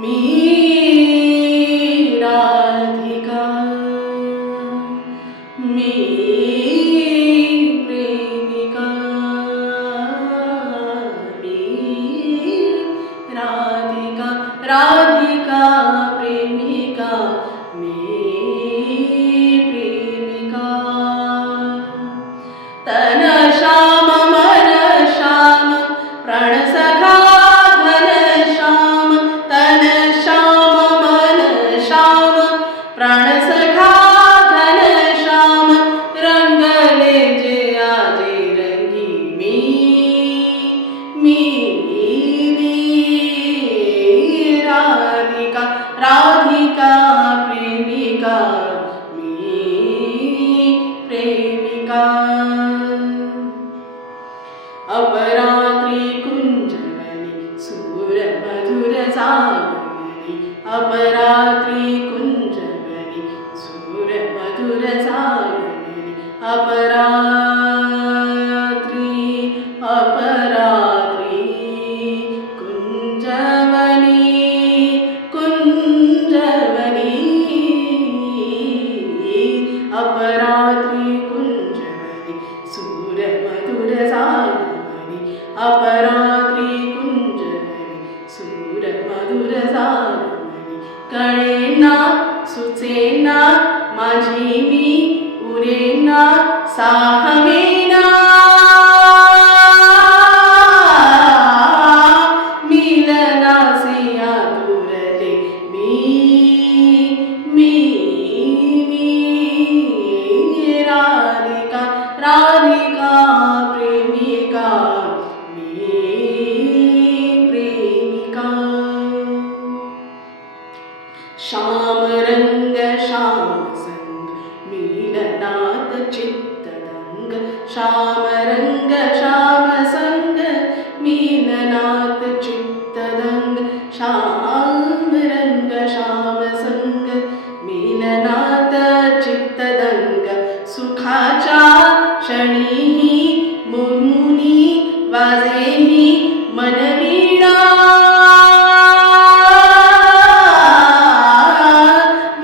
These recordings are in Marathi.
मी राधिका, मी प्रेमिका, मी राधिका, राधिका प्रेमिका, मी प्रेमिका. तन श्याम मन श्याम प्राण सखा घन श्याम, तन श्याम मन श्याम प्राण सखा घन श्याम, रंगले जे आजे रंगी मी राधिका, राधिका प्रेमिका, मी प्रेमिका. अपरात्री कुंजवनी सूर मधुर जागवनी, अपरात्री कुंजवनी सूर मधुर जागवनी, अपरात्री अपरात्री कुंजवनी कुंजवनी, अपरात्री कुंजवनी सूर मधुर जागवनी, अपरात्री कुंजवनी सूर मधुर जागवनी. कळेना सुचेना माझी मी उरेना साहवेना, मिलनासी आतुरले मी राधिका, राधिका प्रेमिका, मी प्रेमिका. श्याम रंग श्याम संग मिलनात चित्तदंग, श्याम रंग श्याम संग मिलनात चित्तदंग, श्याम रंग श्याम संग मिलनात चित्तदंग. सुखाच्या क्षणीही मोहुनी वाजेही मनवीणा,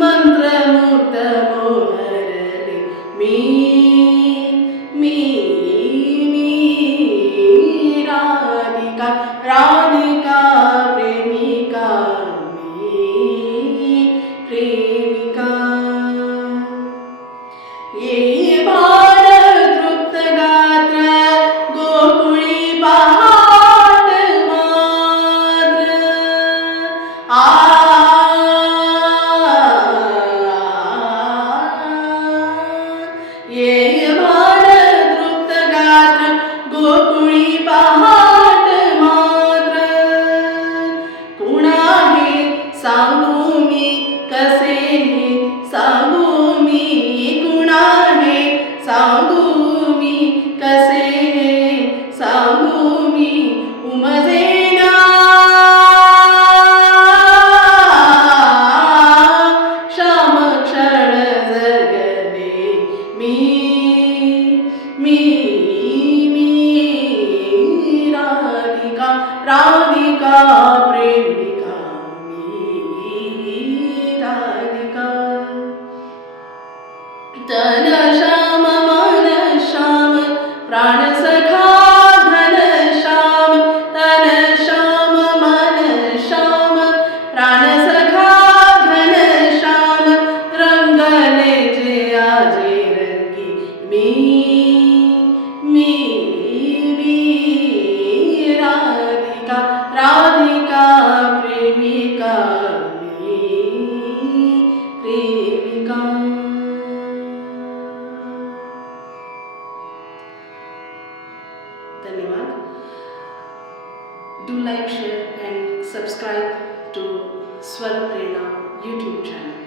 मंत्रमुग्ध मोहरले मी राधिका, राधिका प्रेमिका, मी प्रेमिका. ये भार तृप्त गात्र गोकुळी पहाट मात्र, ये भार तृप्त गात्र गोकुळी पहाट मात्र. कुणा हे सांगू मी कसे हे सांगू मी, कुणा हे सांगू मी कसे हे सांगू मी, उमजेना श्याम क्षण जगले मी राधिका, राधिका प्रेमिका, मी राधिका. तन श्याम मन श्याम प्राण सखा घन श्याम, तन श्याम मन श्याम प्राण सखा घन श्याम, रंगले जे आजे रंगी मी राधिका, राधिका प्रेमिका, मी प्रेमिका. धन्यवाद. Do like, share and subscribe to Swar Prerna YouTube channel.